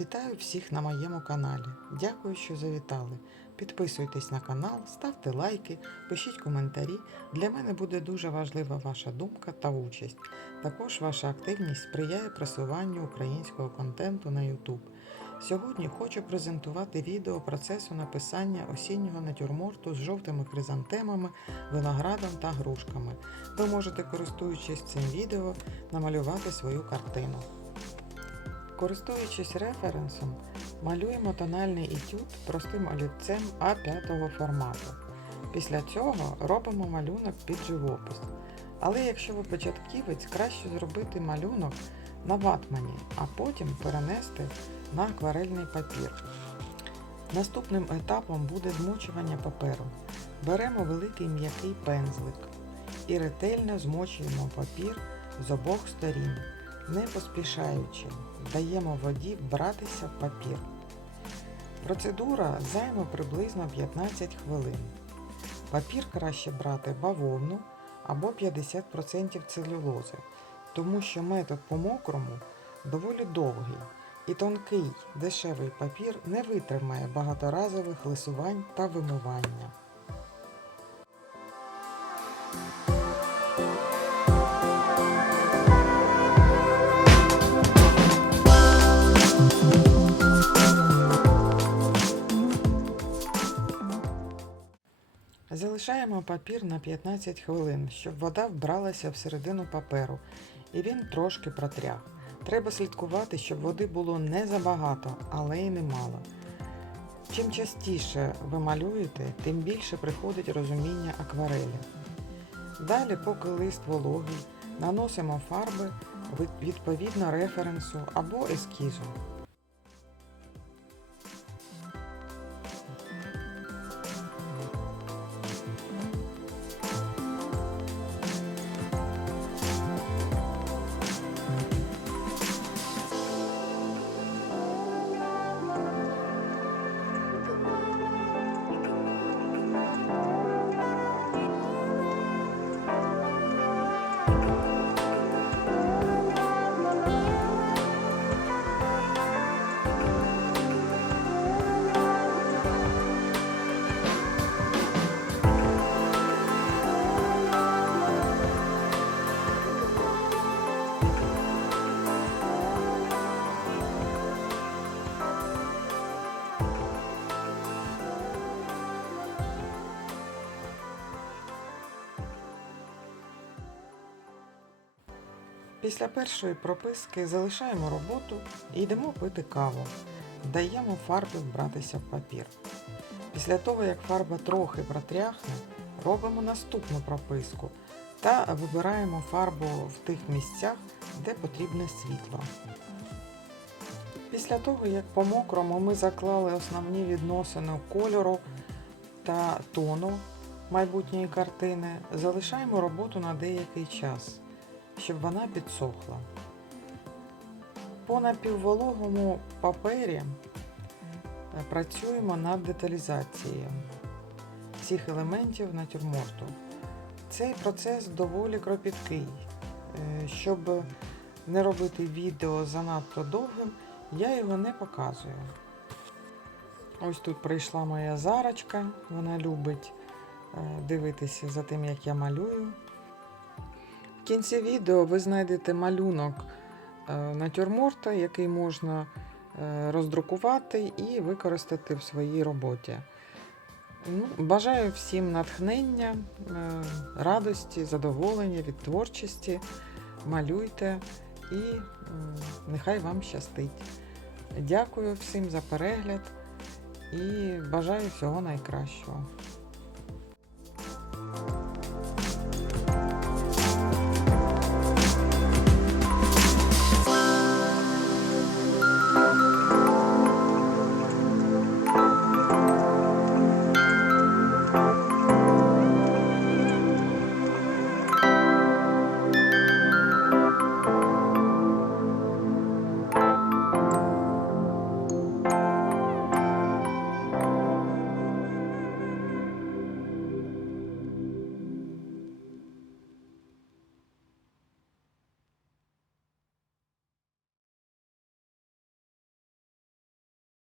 Вітаю всіх на моєму каналі. Дякую, що завітали. Підписуйтесь на канал, ставте лайки, пишіть коментарі. Для мене буде дуже важлива ваша думка та участь. Також ваша активність сприяє просуванню українського контенту на YouTube. Сьогодні хочу презентувати відео процесу написання осіннього натюрморту з жовтими хризантемами, виноградом та грушками. Ви можете, користуючись цим відео, намалювати свою картину. Користуючись референсом, малюємо тональний етюд простим олівцем А5 формату. Після цього робимо малюнок під живопис. Але якщо ви початківець, краще зробити малюнок на ватмані, а потім перенести на акварельний папір. Наступним етапом буде змочування паперу. Беремо великий м'який пензлик і ретельно змочуємо папір з обох сторін, не поспішаючи, даємо воді вбратися в папір. Процедура займе приблизно 15 хвилин. Папір краще брати бавовну або 50% целюлози, тому що метод по мокрому доволі довгий і тонкий дешевий папір не витримає багаторазових лисувань та вимивання. Залишаємо папір на 15 хвилин, щоб вода вбралася всередину паперу і він трошки протряг. Треба слідкувати, щоб води було не забагато, але й немало. Чим частіше ви малюєте, тим більше приходить розуміння акварелі. Далі, поки лист вологий, наносимо фарби відповідно референсу або ескізу. Після першої прописки залишаємо роботу і йдемо пити каву. Даємо фарби вбратися в папір. Після того, як фарба трохи протряхне, робимо наступну прописку та вибираємо фарбу в тих місцях, де потрібне світло. Після того, як по мокрому ми заклали основні відносини кольору та тону майбутньої картини, залишаємо роботу на деякий час щоб вона підсохла. По напіввологому папері е, працюємо над деталізацією всіх елементів натюрморту. Цей процес доволі кропіткий. Е, Щоб не робити відео занадто довгим, я його не показую. Ось тут прийшла моя зарочка, вона любить е, дивитися за тим, як я малюю. В кінці відео ви знайдете малюнок е, натюрморта, який можна е, роздрукувати і використати в своїй роботі. Ну, бажаю всім натхнення, е, радості, задоволення від творчості. Малюйте і нехай вам щастить. Дякую всім за перегляд і бажаю всього найкращого.